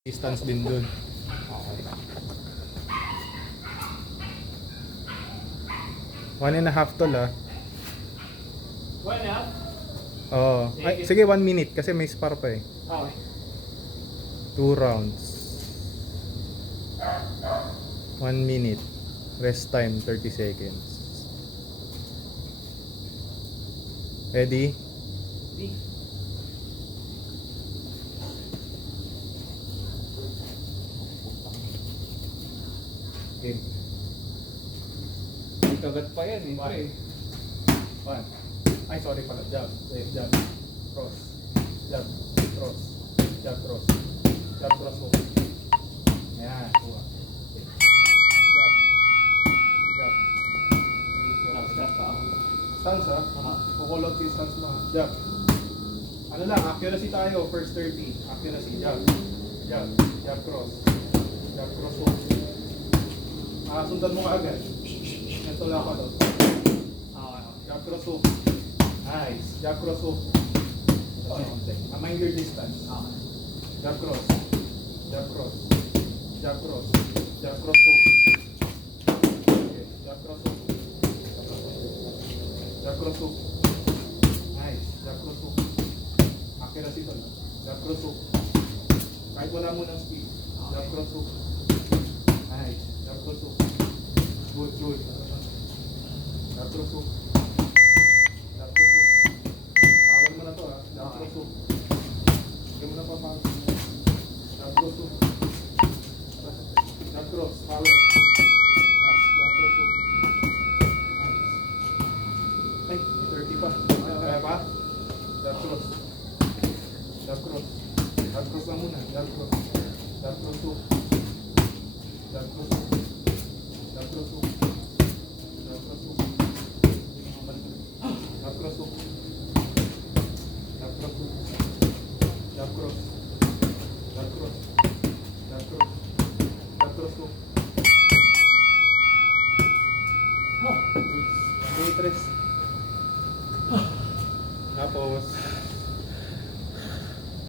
Distance din dun. Okay. 1.5 tol ah. 1.5? Oo. Ay, sige 1 minute kasi may spar pa eh. Okay. 2 rounds. 1 minute. Rest time 30 seconds. Ready? Di. Game. May kagat pa yan eh. Pre. 1. Ay, sorry pala. Jab. Jab. Cross. Jab. Cross. Jab. Cross. Jab. Cross. Hook. Ayan. Kuha. Jab. Jab. Nasa pa ako. Stance ha? Kukulot yung stance mo. Jab. Ano lang, accuracy tayo. First 30. Accuracy. Jab. Jab. Jab. Cross. Jab. Cross. Hook. Sundan mo ka agad. Ito lang pa to. Okay. Jab. Cross. Hook. Nice. Jab. Cross. Hook. Mind your distance. Okay. Jab cross. Jab cross. Jab cross. Jab cross hook. Okay. Jab cross hook. Jab cross hook. Nice. Jab cross hook. Accuracy to. Jab cross hook. Kahit wala mo ng speed. Jab cross hook. Nice. Jab cross hook. Good, good. Jab cross hook. Jab cross hook. Power mo na to ha. Jab cross hook. Hindi mo na pa power. Jab cross hook. Jab cross. Power. Last. Jab cross hook. Nice. Ay, may 30 pa. Kaya pa? Jab cross. Jab cross. Jab cross lang muna. Jab cross. Jab cross hook. Jab cross hook. Jab cross hook. Jab cross hook. Jab cross hook. Jab cross hook. Jab cross. Jab cross. Jab cross. Jab cross hook. Good. 1 minute rest. Tapos,